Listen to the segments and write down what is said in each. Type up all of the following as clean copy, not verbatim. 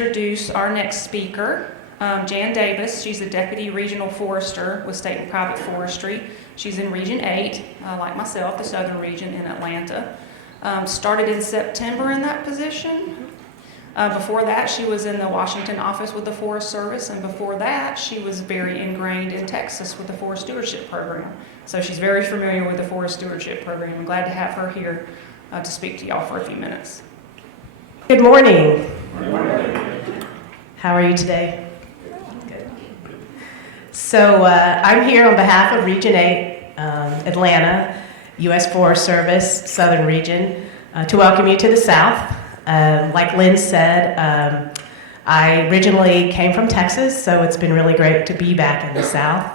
introduce our next speaker, Jan Davis. She's a Deputy Regional Forester with State and Private Forestry. She's in Region 8, like myself, the Southern Region in Atlanta. Started in September in that position. Before that, she was in the Washington office with the Forest Service, and before that, she was very ingrained in Texas with the Forest Stewardship Program. So she's very familiar with the Forest Stewardship Program. I'm glad to have her here to speak to y'all for a few minutes. Good morning. Good morning. How are you today? Good. So I'm here on behalf of Region 8, Atlanta, U.S. Forest Service, Southern Region, to welcome you to the South. Like Lynn said, I originally came from Texas, so it's been really great to be back in the South.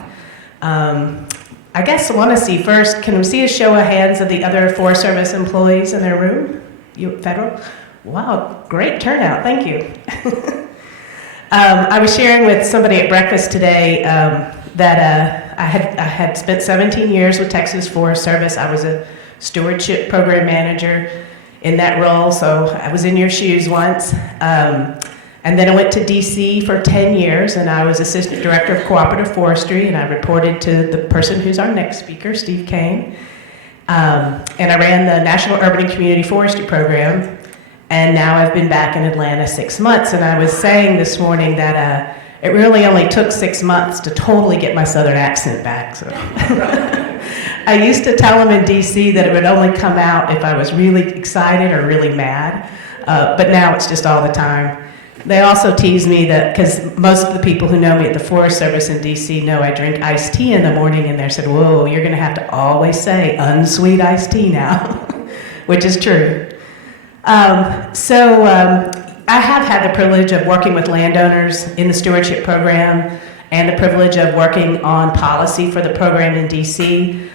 I guess I want to see first, can we see a show of hands of the other Forest Service employees in their room? You, federal? Wow, great turnout, thank you. I was sharing with somebody at breakfast today that I had spent 17 years with Texas Forest Service. I was a stewardship program manager in that role, so I was in your shoes once. And then I went to DC for 10 years, and I was Assistant Director of Cooperative Forestry, and I reported to the person who's our next speaker, Steve Koehn. And I ran the National Urban and Community Forestry Program, and now I've been back in Atlanta 6 months, and I was saying this morning that it really only took 6 months to totally get my Southern accent back. So. I used to tell them in DC that it would only come out if I was really excited or really mad, but now it's just all the time. They also tease me that, because most of the people who know me at the Forest Service in DC know I drink iced tea in the morning, and they said, whoa, you're going to have to always say unsweet iced tea now, which is true. I have had the privilege of working with landowners in the stewardship program and the privilege of working on policy for the program in DC.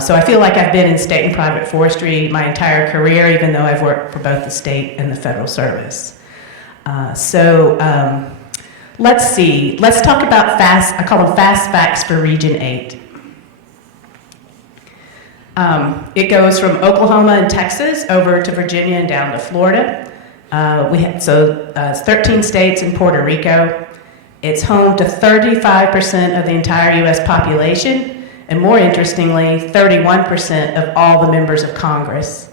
So I feel like I've been in state and private forestry my entire career, even though I've worked for both the state and the federal service. Let's see. Let's talk about I call them fast facts for Region 8. It goes from Oklahoma and Texas over to Virginia and down to Florida. It's 13 states and Puerto Rico. It's home to 35% of the entire U.S. population, and more interestingly, 31% of all the members of Congress.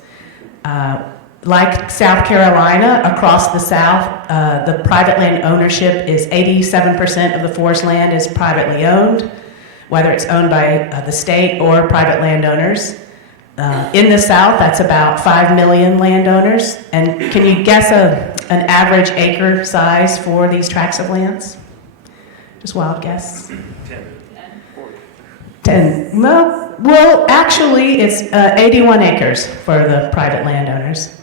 Like South Carolina, across the South, the private land ownership is 87% of the forest land is privately owned, whether it's owned by the state or private landowners. In the South, that's about 5 million landowners. And can you guess an average acre size for these tracts of lands? Just wild guess. 10. Well, actually, it's 81 acres for the private landowners.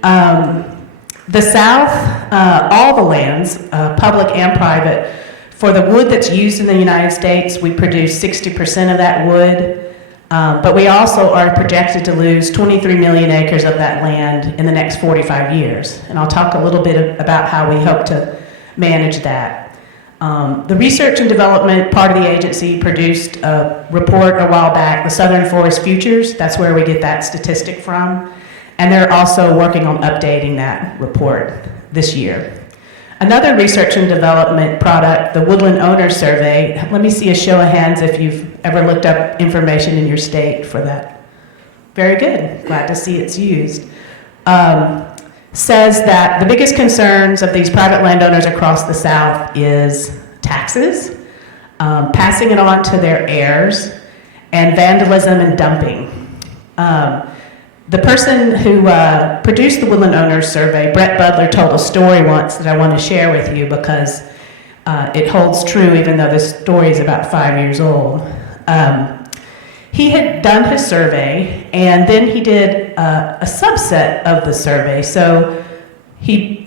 The South, all the lands, public and private, for the wood that's used in the United States, we produce 60% of that wood. But we also are projected to lose 23 million acres of that land in the next 45 years. And I'll talk a little bit about how we hope to manage that. The research and development part of the agency produced a report a while back, the Southern Forest Futures. That's where we get that statistic from. And they're also working on updating that report this year. Another research and development product, the Woodland Owners Survey. Let me see a show of hands if you've ever looked up information in your state for that. Very good, glad to see it's used. Says that the biggest concerns of these private landowners across the South is taxes, passing it on to their heirs, and vandalism and dumping. The person who produced the Woodland Owners Survey, Brett Budler, told a story once that I want to share with you because it holds true even though this story is about 5 years old. He had done his survey, and then he did a subset of the survey. So he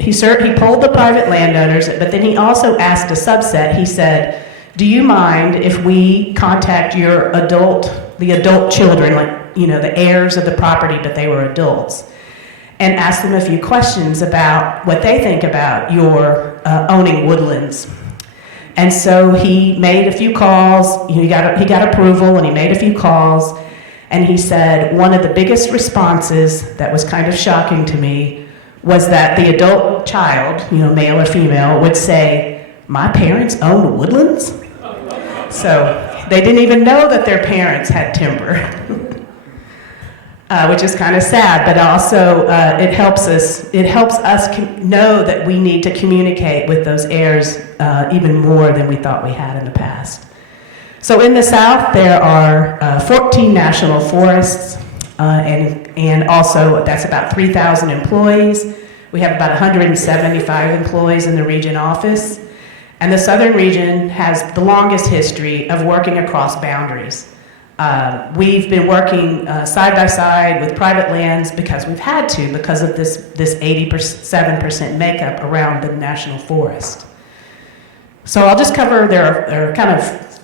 polled the private landowners, but then he also asked a subset. He said, do you mind if we contact the adult children, like, the heirs of the property, but they were adults, and ask them a few questions about what they think about your owning woodlands. And so he made a few calls, he got approval, and he made a few calls, and he said one of the biggest responses that was kind of shocking to me was that the adult child, male or female, would say, "My parents own woodlands?" So they didn't even know that their parents had timber, which is kind of sad, but also it helps us know that we need to communicate with those heirs even more than we thought we had in the past. So in the South, there are 14 national forests, and also that's about 3,000 employees. We have about 175 employees in the region office. And the Southern region has the longest history of working across boundaries. We've been working side by side with private lands because we've had to, because of this 87% makeup around the national forest. So I'll just cover,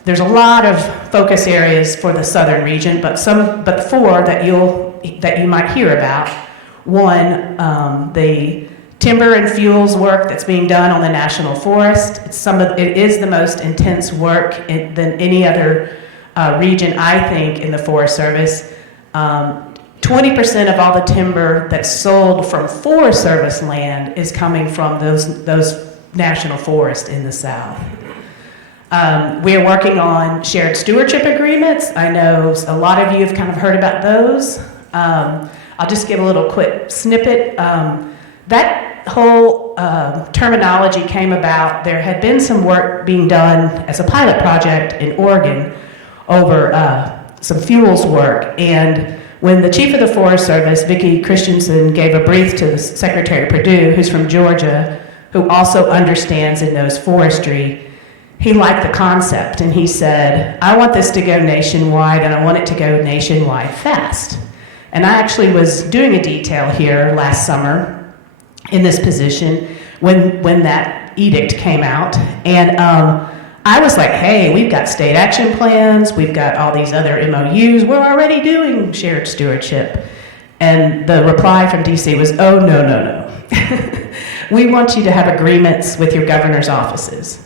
there's a lot of focus areas for the Southern region, but four that you might hear about. One, the timber and fuels work that's being done on the national forest. It is the most intense work than any other region, I think, in the Forest Service. 20% of all the timber that's sold from Forest Service land is coming from those national forests in the South. We're working on shared stewardship agreements. I know a lot of you have kind of heard about those. I'll just give a little quick snippet. That whole terminology came about. There had been some work being done as a pilot project in Oregon over some fuels work, and when the chief of the Forest Service, Vicki Christensen, gave a brief to the Secretary Perdue, who's from Georgia, who also understands and knows forestry, he liked the concept, and he said, "I want this to go nationwide, and I want it to go nationwide fast." And I actually was doing a detail here last summer in this position when that edict came out, and I was like, "Hey, we've got state action plans, we've got all these other MOUs, we're already doing shared stewardship." And the reply from DC was, "Oh, no. We want you to have agreements with your governor's offices."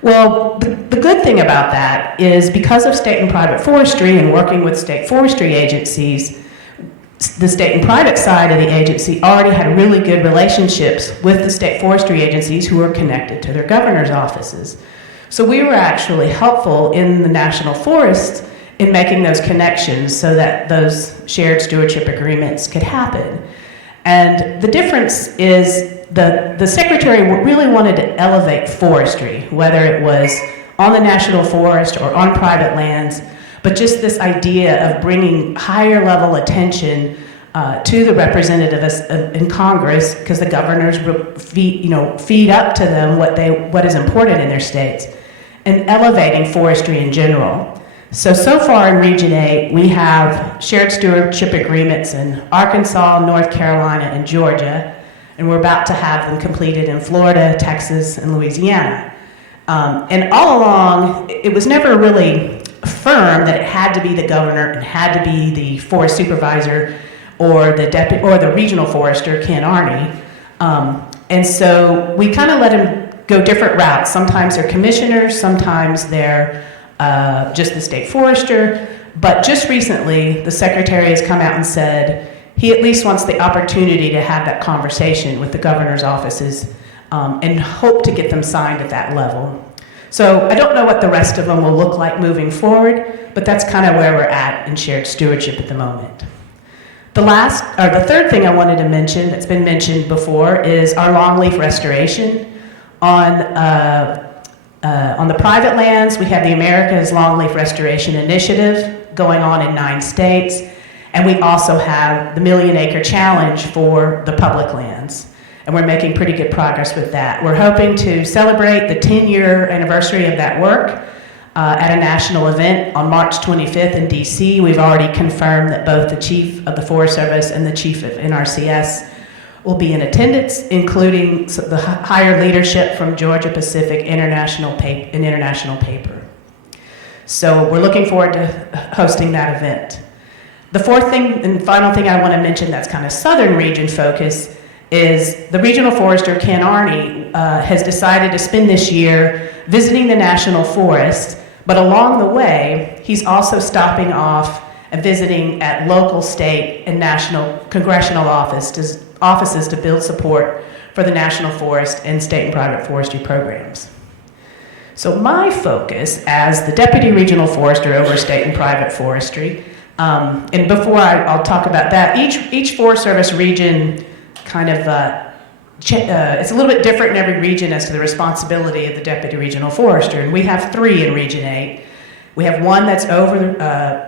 Well, the good thing about that is because of state and private forestry and working with state forestry agencies, the state and private side of the agency already had really good relationships with the state forestry agencies who are connected to their governor's offices. So we were actually helpful in the national forests in making those connections so that those shared stewardship agreements could happen. And the difference is the secretary really wanted to elevate forestry, whether it was on the national forest or on private lands, but just this idea of bringing higher level attention to the representatives in Congress, because the governors feed up to them what is important in their states, and elevating forestry in general. So far in Region 8, we have shared stewardship agreements in Arkansas, North Carolina, and Georgia, and we're about to have them completed in Florida, Texas, and Louisiana. And all along, it was never really firm that it had to be the governor, it had to be the forest supervisor, or the regional forester, Ken Arney. And so we kind of let him go different routes. Sometimes they're commissioners, sometimes they're just the state forester. But just recently, the secretary has come out and said he at least wants the opportunity to have that conversation with the governor's offices and hope to get them signed at that level. So I don't know what the rest of them will look like moving forward, but that's kind of where we're at in shared stewardship at the moment. The third thing I wanted to mention that's been mentioned before is our longleaf restoration. On the private lands, we have the America's Longleaf Restoration Initiative going on in 9 states, and we also have the Million Acre Challenge for the public lands, and we're making pretty good progress with that. We're hoping to celebrate the 10-year anniversary of that work at a national event on March 25th in DC. We've already confirmed that both the Chief of the Forest Service and the Chief of NRCS will be in attendance, including the higher leadership from Georgia Pacific International Paper. So we're looking forward to hosting that event. The fourth thing and final thing I want to mention that's kind of Southern region focus is the regional forester, Ken Arney, has decided to spend this year visiting the national forest, but along the way, he's also stopping off and visiting at local, state, and national congressional offices offices to build support for the National Forest and state and private forestry programs. So my focus as the Deputy Regional Forester over state and private forestry, and before I'll talk about that, each Forest Service region kind of, it's a little bit different in every region as to the responsibility of the Deputy Regional Forester, and we have 3 in Region 8. We have one that's over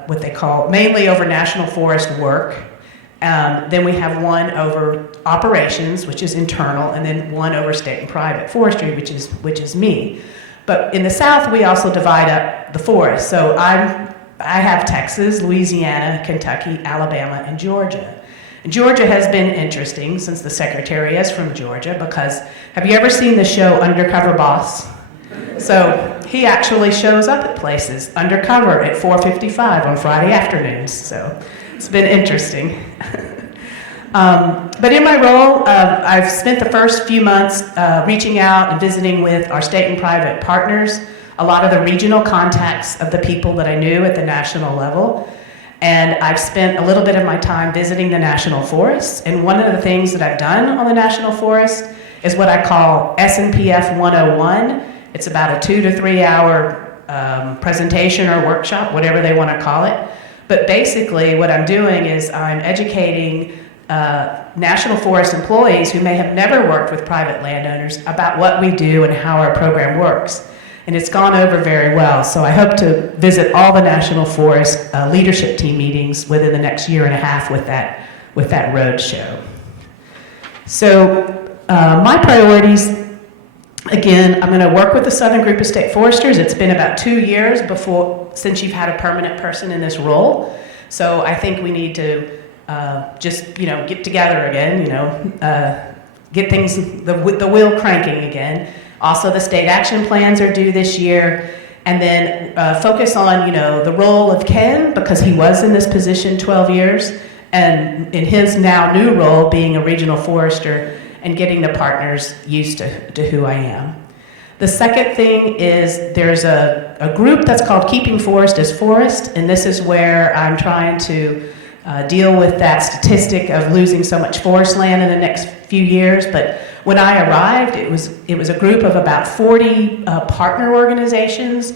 what they call, mainly over national forest work. Then we have one over operations, which is internal, and then one over state and private forestry, which is me. But in the South, we also divide up the forest. So I have Texas, Louisiana, Kentucky, Alabama, and Georgia. And Georgia has been interesting since the Secretary is from Georgia, because have you ever seen the show Undercover Boss? So he actually shows up at places undercover at 4:55 on Friday afternoons. So it's been interesting. But in my role, I've spent the first few months reaching out and visiting with our state and private partners, a lot of the regional contacts of the people that I knew at the national level. And I've spent a little bit of my time visiting the national forests. And one of the things that I've done on the national forest is what I call S&PF 101. It's about a 2 to 3 hour presentation or workshop, whatever they want to call it. But basically what I'm doing is I'm educating National Forest employees who may have never worked with private landowners about what we do and how our program works. And it's gone over very well. So I hope to visit all the National Forest leadership team meetings within the next year and a half with that road show. So my priorities, again, I'm going to work with the Southern Group of State Foresters. It's been about 2 years since you've had a permanent person in this role. So I think we need to just, get together again, get things, the wheel cranking again. Also, the state action plans are due this year. And then focus on, the role of Koehn, because he was in this position 12 years, and in his now new role being a regional forester, and getting the partners used to who I am. The second thing is there's a group that's called Keeping Forest as Forest, and this is where I'm trying to deal with that statistic of losing so much forest land in the next few years. But when I arrived, it was a group of about 40 partner organizations,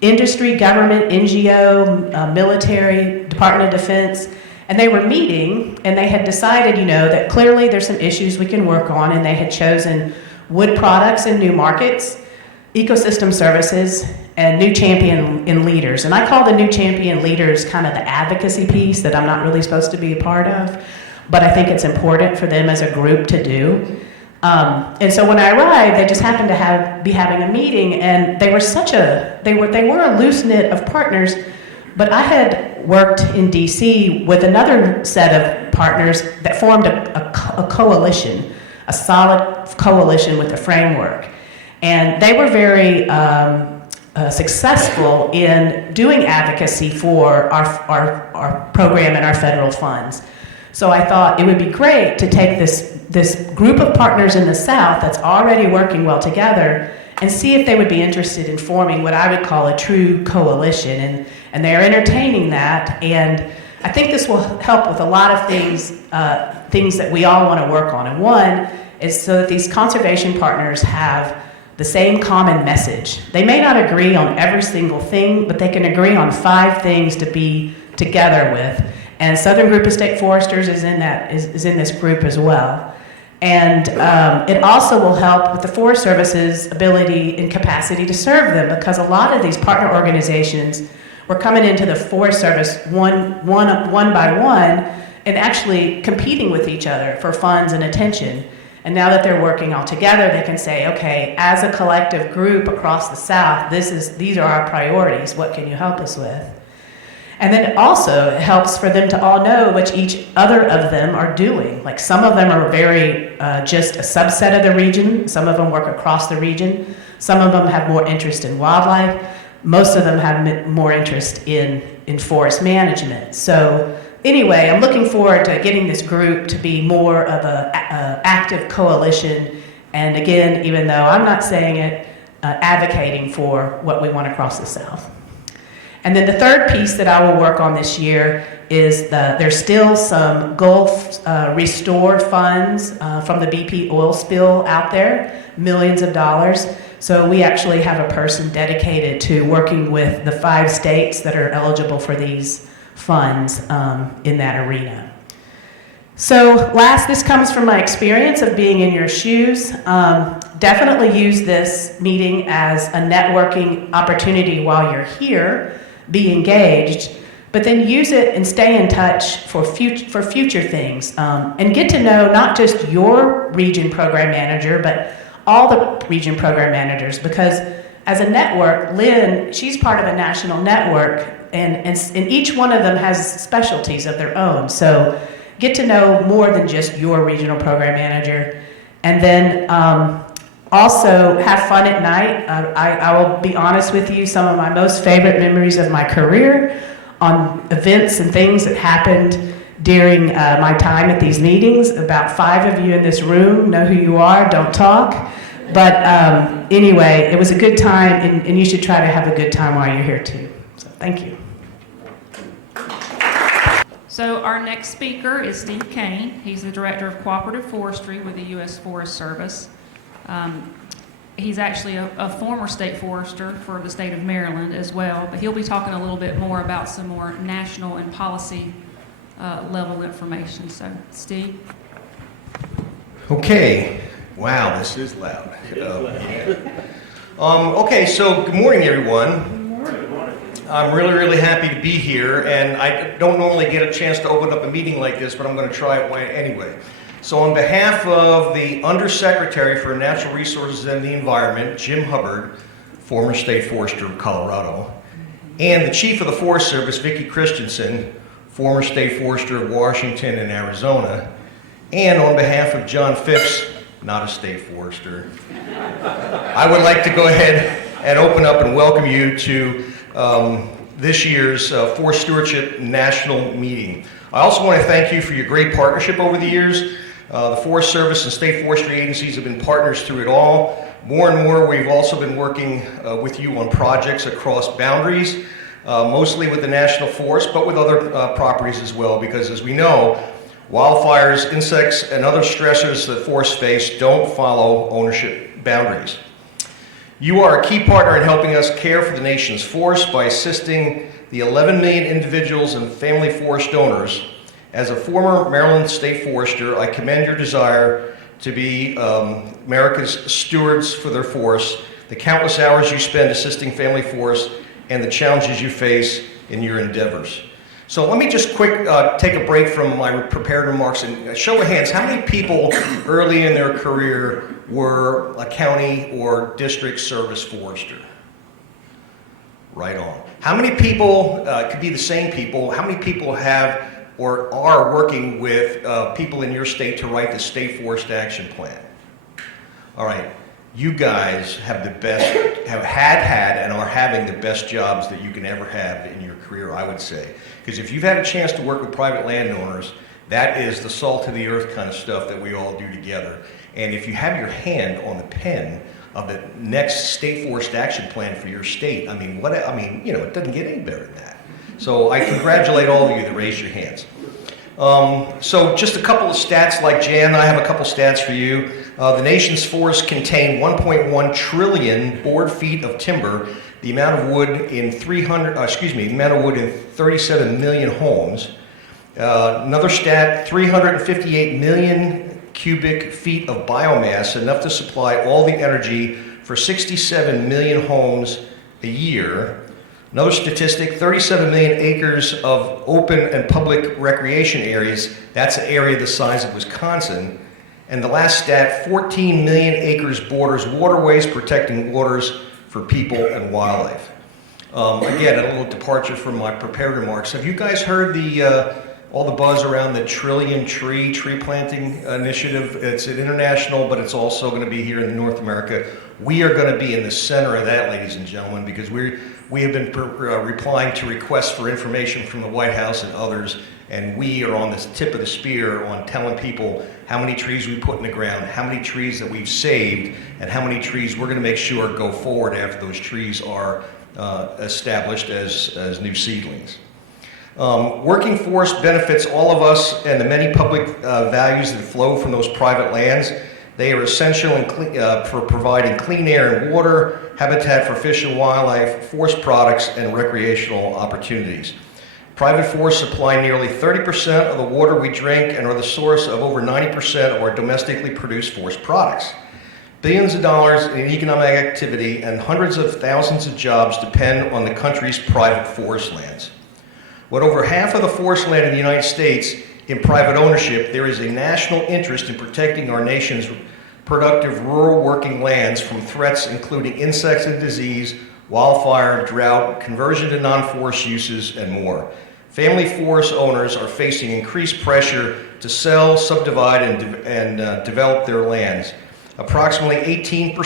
industry, government, NGO, military, Department of Defense, and they were meeting, and they had decided, that clearly there's some issues we can work on, and they had chosen wood products and new markets, ecosystem services, and new champion in leaders. And I call the new champion leaders kind of the advocacy piece that I'm not really supposed to be a part of, but I think it's important for them as a group to do. And so when I arrived, they just happened to be having a meeting, and they were a loose knit of partners. But I had worked in DC with another set of partners that formed a coalition, a solid coalition with a framework. And they were very successful in doing advocacy for our program and our federal funds. So I thought it would be great to take this group of partners in the South that's already working well together and see if they would be interested in forming what I would call a true coalition. And they're entertaining that, and I think this will help with a lot of things that we all want to work on. And one is so that these conservation partners have the same common message. They may not agree on every single thing, but they can agree on 5 things to be together with. And Southern Group of State Foresters is in this group as well. And it also will help with the Forest Service's ability and capacity to serve them, because a lot of these partner organizations were coming into the Forest Service one by one and actually competing with each other for funds and attention. And now that they're working all together, they can say, okay, as a collective group across the South, these are our priorities. What can you help us with? And then it also helps for them to all know what each other of them are doing. Like some of them are very just a subset of the region. Some of them work across the region. Some of them have more interest in wildlife. Most of them have more interest in forest management. So anyway, I'm looking forward to getting this group to be more of an active coalition. And again, even though I'm not saying it, advocating for what we want across the South. And then the third piece that I will work on this year is there's still some Gulf restore funds from the BP oil spill out there, millions of dollars. So we actually have a person dedicated to working with the 5 states that are eligible for these funds in that arena. So this comes from my experience of being in your shoes. Definitely use this meeting as a networking opportunity while you're here, be engaged, but then use it and stay in touch for future things. And get to know not just your region program manager, but all the region program managers, because as a network, Lynn, she's part of a national network, and each one of them has specialties of their own. So get to know more than just your regional program manager. And then also have fun at night. I will be honest with you, some of my most favorite memories of my career on events and things that happened during my time at these meetings. About 5 of you in this room know who you are, don't talk. But anyway, it was a good time, and you should try to have a good time while you're here too. So thank you. So our next speaker is Steve Koehn. He's the Director of Cooperative Forestry with the U.S. Forest Service. He's actually a former state forester for the state of Maryland as well, but he'll be talking a little bit more about some more national and policy level information. So, Steve. Okay. Wow, this is loud. Okay, so good morning, everyone. I'm really, really happy to be here, and I don't normally get a chance to open up a meeting like this, but I'm going to try it anyway. So on behalf of the Undersecretary for Natural Resources and the Environment, Jim Hubbard, former State Forester of Colorado, and the Chief of the Forest Service, Vicki Christensen, former State Forester of Washington and Arizona, and on behalf of John Phipps, not a State Forester, I would like to go ahead and open up and welcome you to this year's Forest Stewardship National Meeting. I also want to thank you for your great partnership over the years. The Forest Service and state forestry agencies have been partners through it all. More and more, we've also been working with you on projects across boundaries, mostly with the National Forest, but with other properties as well, because as we know, wildfires, insects, and other stressors that forests face don't follow ownership boundaries. You are a key partner in helping us care for the nation's forests by assisting the 11 million individuals and family forest owners. As a former Maryland State Forester, I commend your desire to be America's stewards for their forests, the countless hours you spend assisting family forests, and the challenges you face in your endeavors. So let me just take a break from my prepared remarks and show of hands, how many people early in their career were a county or district service forester? Right on. How many people, could be the same people, how many people have or are working with people in your state to write the State Forest Action Plan? All right, you guys have the best, have had and are having the best jobs that you can ever have in your career, I would say. Because if you've had a chance to work with private landowners, that is the salt of the earth kind of stuff that we all do together. And if you have your hand on the pen of the next State Forest Action Plan for your state, you know, it doesn't get any better than that. So I congratulate all of you that raised your hands. So just a couple of stats, like Jan, I have a couple stats for you. The nation's forests contain 1.1 trillion board feet of timber, the amount of wood in 37 million homes. Another stat, 358 million cubic feet of biomass, enough to supply all the energy for 67 million homes a year. Another statistic, 37 million acres of open and public recreation areas. That's an area the size of Wisconsin. And the last stat, 14 million acres borders waterways, protecting waters for people and wildlife. Again, a little departure from my prepared remarks. Have you guys heard all the buzz around the Trillion Tree planting initiative? It's an international, but it's also going to be here in North America. We are going to be in the center of that, ladies and gentlemen, because we have been replying to requests for information from the White House and others, And we are on the tip of the spear on telling people how many trees we put in the ground, how many trees that we've saved, and how many trees we're going to make sure go forward after those trees are established as new seedlings. Working forest benefits all of us and the many public values that flow from those private lands. They are essential for providing clean air and water, habitat for fish and wildlife, forest products, and recreational opportunities. Private forests supply nearly 30% of the water we drink and are the source of over 90% of our domestically produced forest products. Billions of dollars in economic activity and hundreds of thousands of jobs depend on the country's private forest lands. With over half of the forest land in the United States in private ownership, there is a national interest in protecting our nation's productive rural working lands from threats including insects and disease, wildfire, drought, conversion to non-forest uses, and more. Family forest owners are facing increased pressure to sell, subdivide, and develop their lands. Approximately 18%,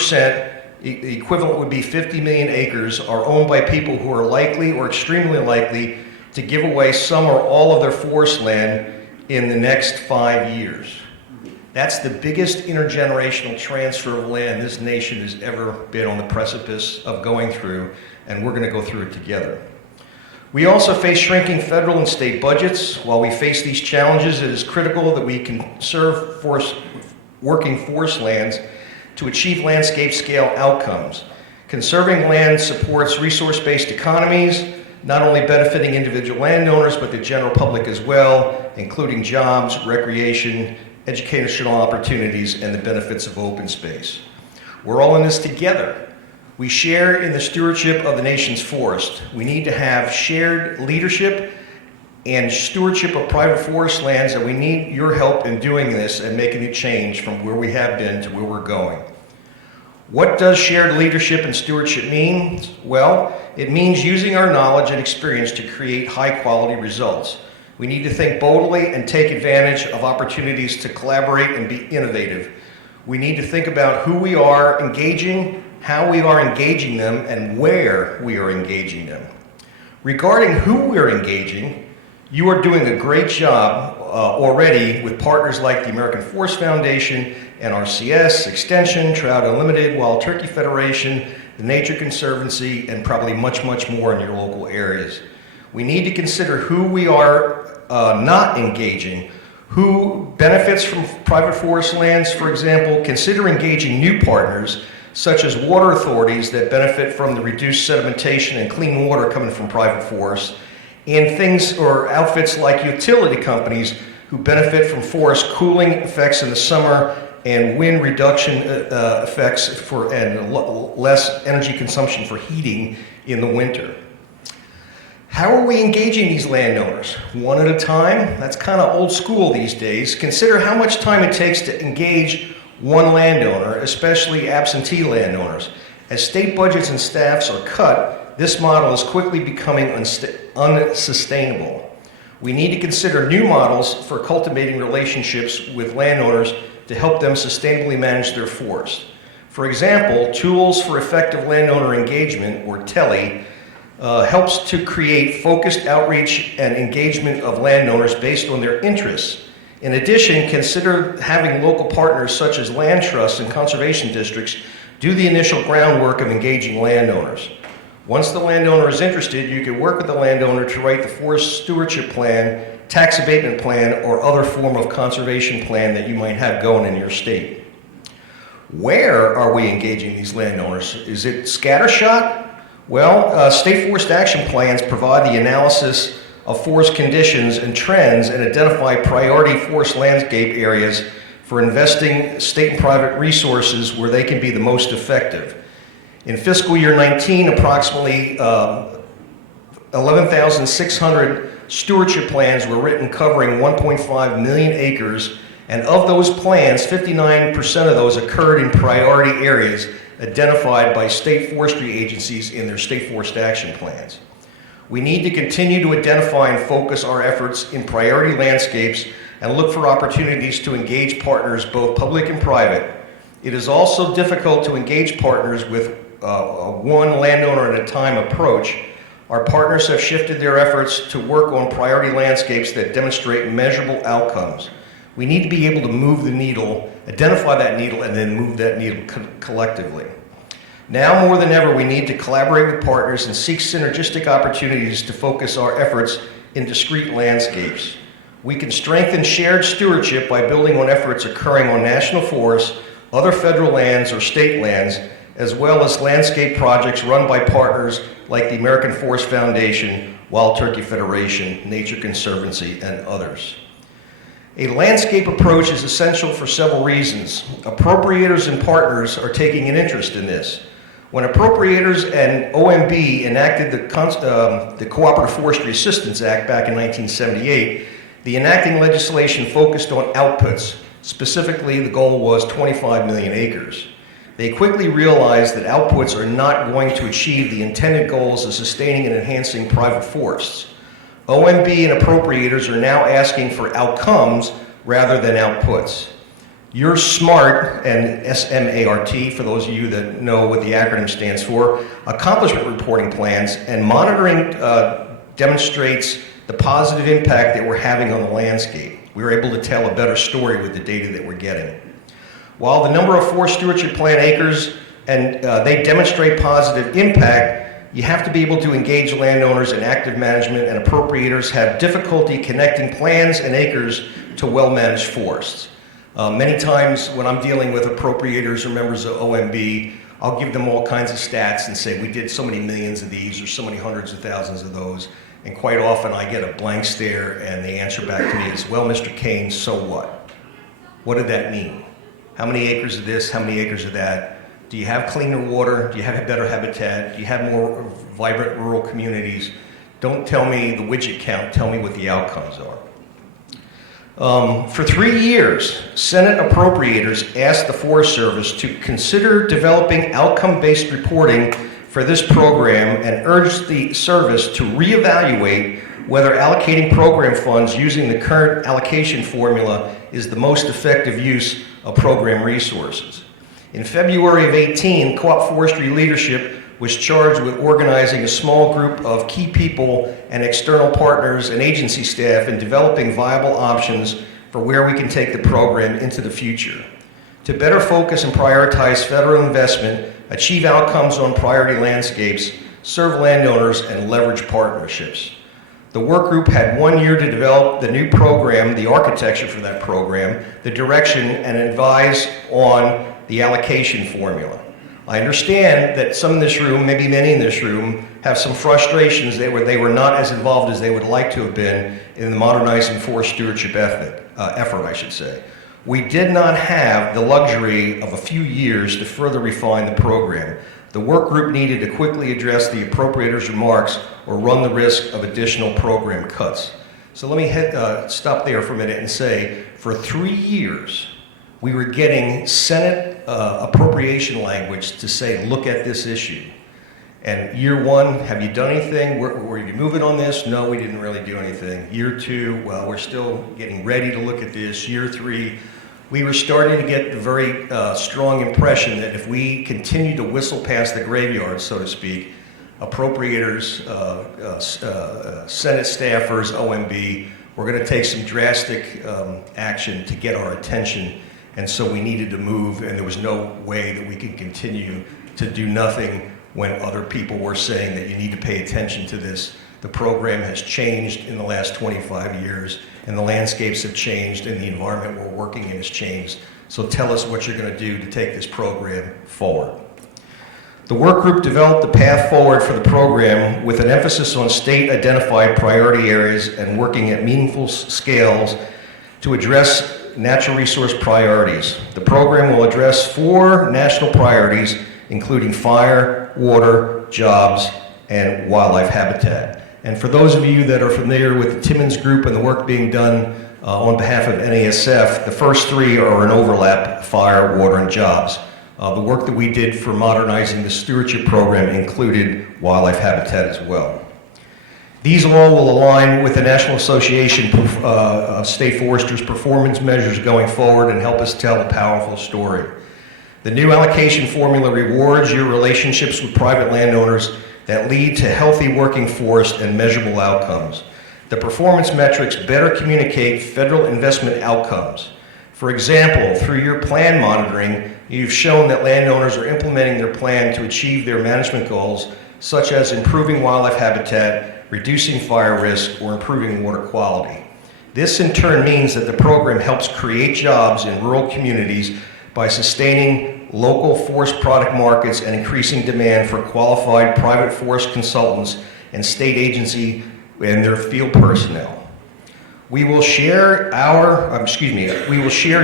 the equivalent would be 50 million acres, are owned by people who are likely or extremely likely to give away some or all of their forest land in the next 5 years. That's the biggest intergenerational transfer of land this nation has ever been on the precipice of going through, and we're going to go through it together. We also face shrinking federal and state budgets. While we face these challenges, it is critical that we conserve working forest lands to achieve landscape scale outcomes. Conserving land supports resource-based economies, not only benefiting individual landowners, but the general public as well, including jobs, recreation, educational opportunities, and the benefits of open space. We're all in this together. We share in the stewardship of the nation's forest. We need to have shared leadership and stewardship of private forest lands, and we need your help in doing this and making a change from where we have been to where we're going. What does shared leadership and stewardship mean? Well, it means using our knowledge and experience to create high-quality results. We need to think boldly and take advantage of opportunities to collaborate and be innovative. We need to think about who we are engaging, how we are engaging them, and where we are engaging them. Regarding who we're engaging, you are doing a great job already with partners like the American Forest Foundation, NRCS, Extension, Trout Unlimited, Wild Turkey Federation, the Nature Conservancy, and probably much, much more in your local areas. We need to consider who we are not engaging, who benefits from private forest lands, for example. Consider engaging new partners, such as water authorities that benefit from the reduced sedimentation and clean water coming from private forests, and things or outfits like utility companies who benefit from forest cooling effects in the summer and wind reduction effects and less energy consumption for heating in the winter. How are we engaging these landowners? One at a time? That's kind of old school these days. Consider how much time it takes to engage one landowner, especially absentee landowners. As state budgets and staffs are cut, this model is quickly becoming unsustainable. We need to consider new models for cultivating relationships with landowners to help them sustainably manage their forest. For example, Tools for Effective Landowner Engagement, or TELE, helps to create focused outreach and engagement of landowners based on their interests. In addition, consider having local partners such as land trusts and conservation districts do the initial groundwork of engaging landowners. Once the landowner is interested, you can work with the landowner to write the forest stewardship plan, tax abatement plan, or other form of conservation plan that you might have going in your state. Where are we engaging these landowners? Is it scattershot? Well, state forest action plans provide the analysis of forest conditions and trends and identify priority forest landscape areas for investing state and private resources where they can be the most effective. In fiscal year 19, approximately 11,600 stewardship plans were written covering 1.5 million acres, and of those plans, 59% of those occurred in priority areas identified by state forestry agencies in their state forest action plans. We need to continue to identify and focus our efforts in priority landscapes and look for opportunities to engage partners, both public and private. It is also difficult to engage partners with a one landowner at a time approach. Our partners have shifted their efforts to work on priority landscapes that demonstrate measurable outcomes. We need to be able to move the needle, identify that needle, and then move that needle collectively. Now more than ever, we need to collaborate with partners and seek synergistic opportunities to focus our efforts in discrete landscapes. We can strengthen shared stewardship by building on efforts occurring on national forests, other federal lands or state lands, as well as landscape projects run by partners like the American Forest Foundation, Wild Turkey Federation, Nature Conservancy, and others. A landscape approach is essential for several reasons. Appropriators and partners are taking an interest in this. When appropriators and OMB enacted the Cooperative Forestry Assistance Act back in 1978, the enacting legislation focused on outputs. Specifically, the goal was 25 million acres. They quickly realized that outputs are not going to achieve the intended goals of sustaining and enhancing private forests. OMB and appropriators are now asking for outcomes rather than outputs. You're SMART, and S-M-A-R-T, for those of you that know what the acronym stands for, accomplishment reporting plans, and monitoring demonstrates the positive impact that we're having on the landscape. We're able to tell a better story with the data that we're getting. While the number of forest stewardship plan acres and they demonstrate positive impact, you have to be able to engage landowners in active management, and appropriators have difficulty connecting plans and acres to well-managed forests. Many times when I'm dealing with appropriators or members of OMB, I'll give them all kinds of stats and say, we did so many millions of these or so many hundreds of thousands of those. And quite often I get a blank stare and the answer back to me is, well, Mr. Koehn, so what? What did that mean? How many acres of this? How many acres of that? Do you have cleaner water? Do you have better habitat? Do you have more vibrant rural communities? Don't tell me the widget count, tell me what the outcomes are. For 3 years, Senate appropriators asked the Forest Service to consider developing outcome-based reporting for this program and urged the service to reevaluate whether allocating program funds using the current allocation formula is the most effective use of program resources. In February of 18, Co-op Forestry leadership was charged with organizing a small group of key people and external partners and agency staff in developing viable options for where we can take the program into the future. To better focus and prioritize federal investment, achieve outcomes on priority landscapes, serve landowners, and leverage partnerships. The work group had 1 year to develop the new program, the architecture for that program, the direction, and advise on the allocation formula. I understand that some in this room, maybe many in this room, have some frustrations. They were not as involved as they would like to have been in the modernizing forest stewardship effort. We did not have the luxury of a few years to further refine the program. The work group needed to quickly address the appropriators' remarks or run the risk of additional program cuts. So let me stop there for a minute and say, for 3 years, we were getting Senate appropriation language to say, look at this issue. And year one, have you done anything? Were you moving on this? No, we didn't really do anything. Year two, well, we're still getting ready to look at this. Year three, we were starting to get the very strong impression that if we continue to whistle past the graveyard, so to speak, appropriators, Senate staffers, OMB, we're going to take some drastic action to get our attention. And so we needed to move, and there was no way that we could continue to do nothing when other people were saying that you need to pay attention to this. The program has changed in the last 25 years, and the landscapes have changed, and the environment we're working in has changed. So tell us what you're going to do to take this program forward. The work group developed a path forward for the program with an emphasis on state-identified priority areas and working at meaningful scales to address natural resource priorities. The program will address 4 national priorities, including fire, water, jobs, and wildlife habitat. And for those of you that are familiar with the Timmins Group and the work being done on behalf of NASF, the first 3 are an overlap: fire, water, and jobs. The work that we did for modernizing the stewardship program included wildlife habitat as well. These all will align with the National Association of State Foresters' performance measures going forward and help us tell a powerful story. The new allocation formula rewards your relationships with private landowners that lead to healthy working forest and measurable outcomes. The performance metrics better communicate federal investment outcomes. For example, through your plan monitoring, you've shown that landowners are implementing their plan to achieve their management goals, such as improving wildlife habitat, reducing fire risk, or improving water quality. This in turn means that the program helps create jobs in rural communities by sustaining local forest product markets and increasing demand for qualified private forest consultants and state agency and their field personnel. We will share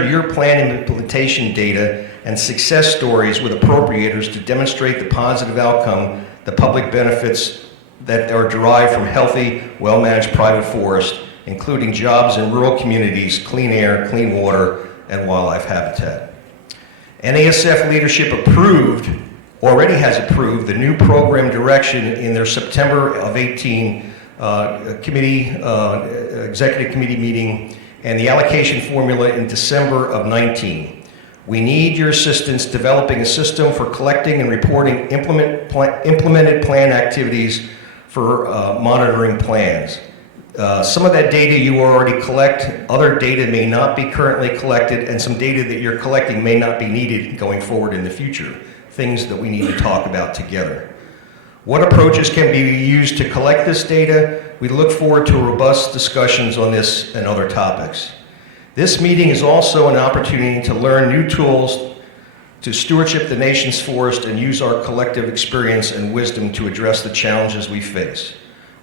your plan implementation data and success stories with appropriators to demonstrate the positive outcome, the public benefits that are derived from healthy, well-managed private forest, including jobs in rural communities, clean air, clean water, and wildlife habitat. NASF leadership already has approved the new program direction in their September of 18 executive committee meeting and the allocation formula in December of 19. We need your assistance developing a system for collecting and reporting implemented plan activities for monitoring plans. Some of that data you already collect, other data may not be currently collected, and some data that you're collecting may not be needed going forward in the future, things that we need to talk about together. What approaches can be used to collect this data? We look forward to robust discussions on this and other topics. This meeting is also an opportunity to learn new tools to stewardship the nation's forest and use our collective experience and wisdom to address the challenges we face.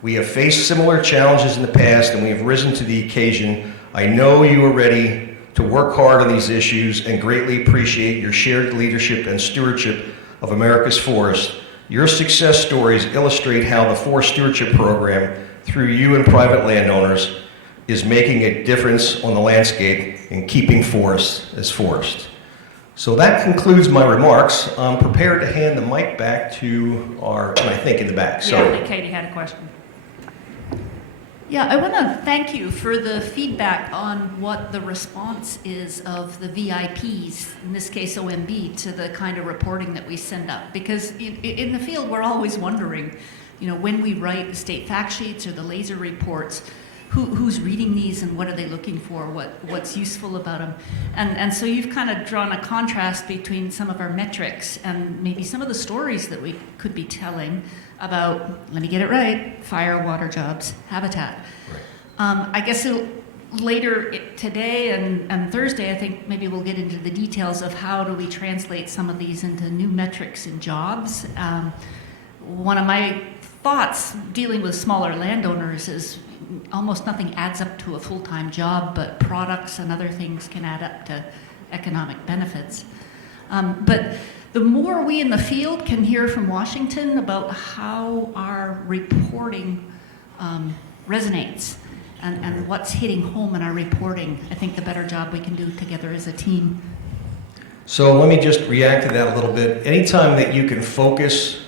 We have faced similar challenges in the past and we have risen to the occasion. I know you are ready to work hard on these issues and greatly appreciate your shared leadership and stewardship of America's forests. Your success stories illustrate how the Forest Stewardship Program, through you and private landowners, is making a difference on the landscape and keeping forests as forest. So that concludes my remarks. I'm prepared to hand the mic back to I think in the back. Yeah, I think Katie had a question. Yeah, I want to thank you for the feedback on what the response is of the VIPs, in this case OMB, to the kind of reporting that we send up. Because in the field, we're always wondering, when we write the state fact sheets or the laser reports, who's reading these and what are they looking for, what's useful about them. And so you've kind of drawn a contrast between some of our metrics and maybe some of the stories that we could be telling about, let me get it right, fire, water, jobs, habitat. Right. I guess later today and Thursday, I think maybe we'll get into the details of how do we translate some of these into new metrics in jobs. One of my thoughts dealing with smaller landowners is almost nothing adds up to a full-time job, but products and other things can add up to economic benefits. But the more we in the field can hear from Washington about how our reporting resonates and what's hitting home in our reporting, I think the better job we can do together as a team. So let me just react to that a little bit. Anytime that you can focus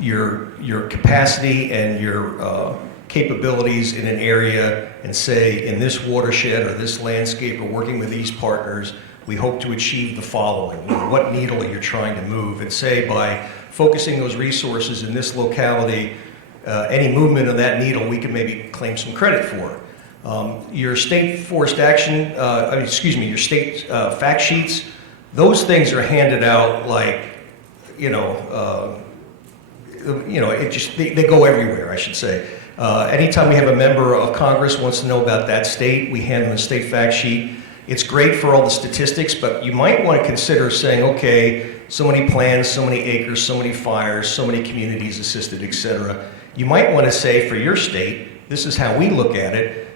your capacity and your capabilities in an area and say, in this watershed or this landscape or working with these partners, we hope to achieve the following. What needle you're trying to move, and say by focusing those resources in this locality, any movement of that needle we can maybe claim some credit for. Your state forest action, your state fact sheets, those things are handed out like, they go everywhere, I should say. Anytime we have a member of Congress wants to know about that state, we hand them a state fact sheet. It's great for all the statistics, but you might want to consider saying, okay, so many plans, so many acres, so many fires, so many communities assisted, et cetera. You might want to say for your state, this is how we look at it.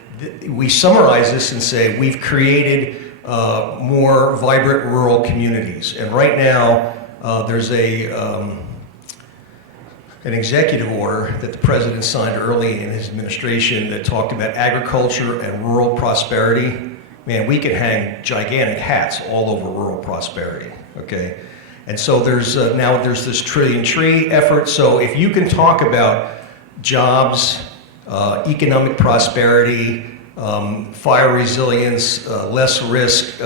We summarize this and say we've created more vibrant rural communities. And right now, there's an executive order that the president signed early in his administration that talked about agriculture and rural prosperity. Man, we could hang gigantic hats all over rural prosperity, okay? And so there's now this trillion tree effort. So if you can talk about jobs, economic prosperity, fire resilience, less risk,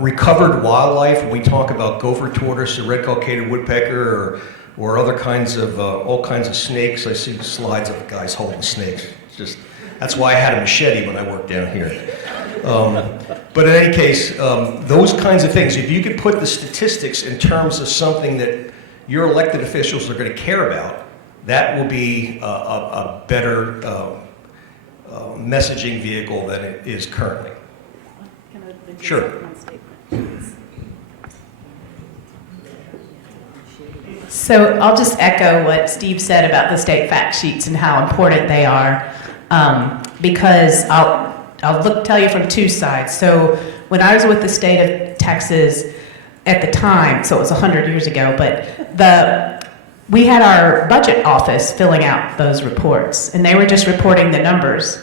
recovered wildlife, when we talk about gopher tortoise or red-cockaded woodpecker or other kinds of, all kinds of snakes. I see slides of guys holding snakes. It's just, that's why I had a machete when I worked down here. But in any case, those kinds of things, if you could put the statistics in terms of something that your elected officials are going to care about, that will be a better messaging vehicle than it is currently. Can I Sure. my statement? So I'll just echo what Steve said about the state fact sheets and how important they are, because I'll tell you from two sides. So when I was with the state of Texas at the time, so it was 100 years ago, but we had our budget office filling out those reports, and they were just reporting the numbers.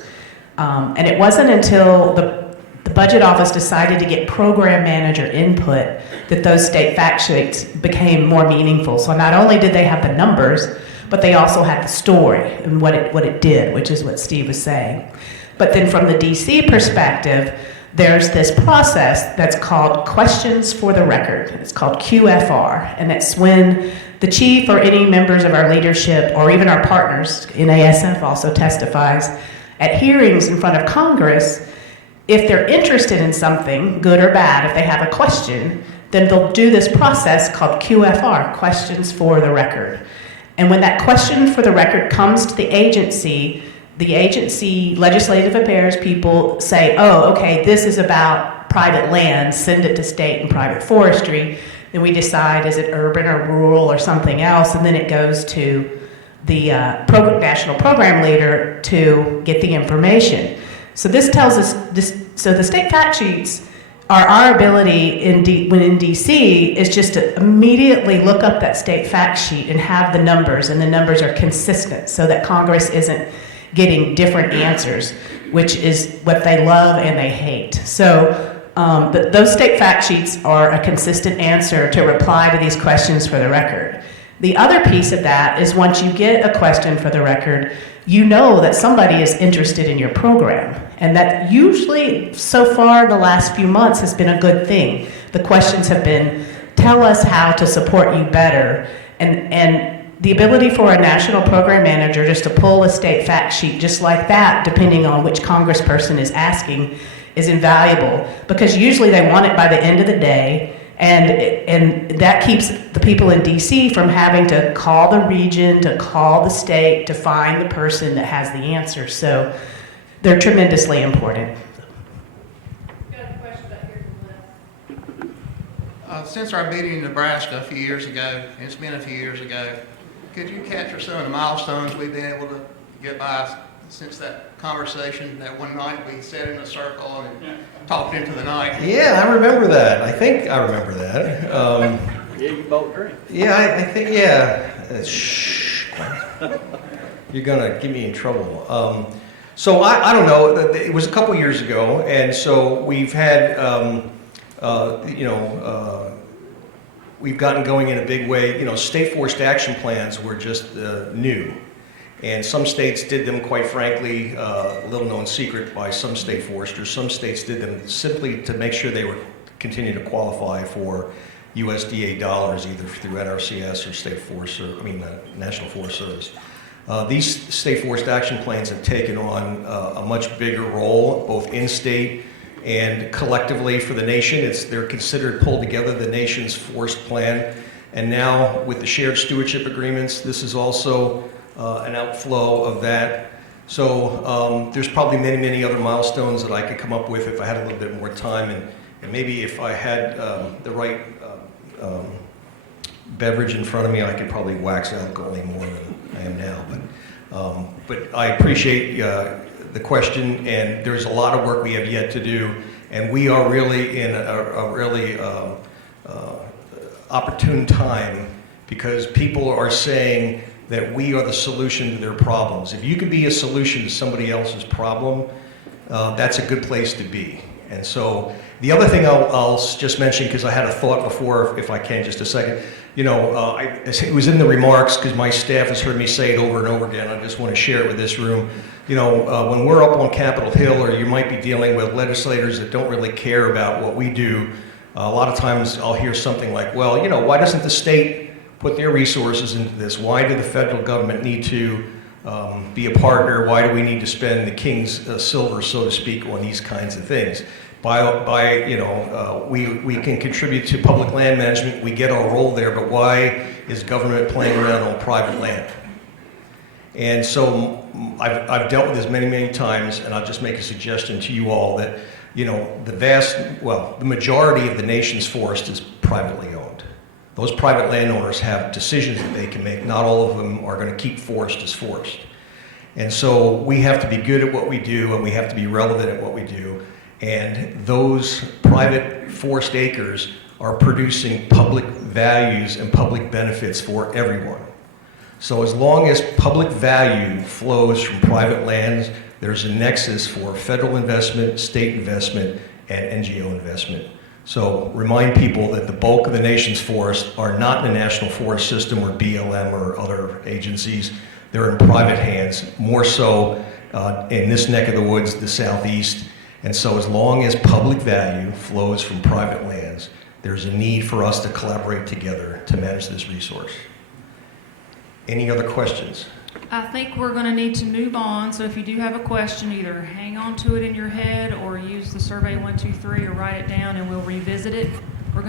And it wasn't until the budget office decided to get program manager input that those state fact sheets became more meaningful. So not only did they have the numbers, but they also had the story and what it did, which is what Steve was saying. But then from the DC perspective, there's this process that's called questions for the record. It's called QFR, and it's when the chief or any members of our leadership or even our partners in ASF also testifies at hearings in front of Congress. If they're interested in something, good or bad, if they have a question, then they'll do this process called QFR, questions for the record. And when that question for the record comes to the agency legislative affairs people say, oh, okay, this is about private land, send it to state and private forestry. Then we decide, is it urban or rural or something else? And then it goes to the national program leader to get the information. So this tells us, so the state fact sheets are our ability when in DC is just to immediately look up that state fact sheet and have the numbers, and the numbers are consistent so that Congress isn't getting different answers, which is what they love and they hate. So those state fact sheets are a consistent answer to reply to these questions for the record. The other piece of that is once you get a question for the record, you know that somebody is interested in your program. And that usually, so far, the last few months has been a good thing. The questions have been, tell us how to support you better. And the ability for a national program manager just to pull a state fact sheet just like that, depending on which congressperson is asking, is invaluable. Because usually they want it by the end of the day, and that keeps the people in DC from having to call the region, to call the state, to find the person that has the answer. So they're tremendously important. Got a question back here from Les. Since our meeting in Nebraska a few years ago, and it's been a few years ago, could you capture some of the milestones we've been able to get by since that conversation, that one night we sat in a circle and talked into the night? Yeah, I remember that. I think I remember that. Yeah, you both drink. Yeah, I think, yeah. Shh. You're going to get me in trouble. So I don't know. It was a couple years ago, and so we've had, we've gotten going in a big way. You know, state forest action plans were just new. And some states did them, quite frankly, a little known secret by some state foresters. Some states did them simply to make sure they were continue to qualify for USDA dollars, either through NRCS or State Forest, National Forest Service. These state forest action plans have taken on a much bigger role, both in-state and collectively for the nation. They're considered pulled together the nation's forest plan. And now with the shared stewardship agreements, this is also an outflow of that. So there's probably many, many other milestones that I could come up with if I had a little bit more time, and maybe if I had the right beverage in front of me, I could probably wax alcohol more than I am now. But I appreciate the question, and there's a lot of work we have yet to do, and we are really in a really opportune time because people are saying that we are the solution to their problems. If you can be a solution to somebody else's problem, that's a good place to be. And so the other thing I'll just mention, because I had a thought before, if I can, just a second. You know, it was in the remarks, because my staff has heard me say it over and over again. I just want to share it with this room. You know, when we're up on Capitol Hill, or you might be dealing with legislators that don't really care about what we do, a lot of times I'll hear something like, well, you know, why doesn't the state put their resources into this. Why did the federal government need to be a partner? Why do we need to spend the king's silver, so to speak, on these kinds of things? We can contribute to public land management, we get our role there, but why is government playing around on private land? And so I've dealt with this many, many times, and I'll just make a suggestion to you all that, the majority of the nation's forest is privately owned. Those private landowners have decisions that they can make. Not all of them are going to keep forest as forest. And so we have to be good at what we do, and we have to be relevant at what we do. And those private forest acres are producing public values and public benefits for everyone. So as long as public value flows from private lands, there's a nexus for federal investment, state investment, and NGO investment. So remind people that the bulk of the nation's forests are not in the National Forest System or BLM or other agencies. They're in private hands, more so in this neck of the woods, the southeast. And so as long as public value flows from private lands, there's a need for us to collaborate together to manage this resource. Any other questions? I think we're going to need to move on, so if you do have a question, either hang on to it in your head or use the survey 123 or write it down and we'll revisit it.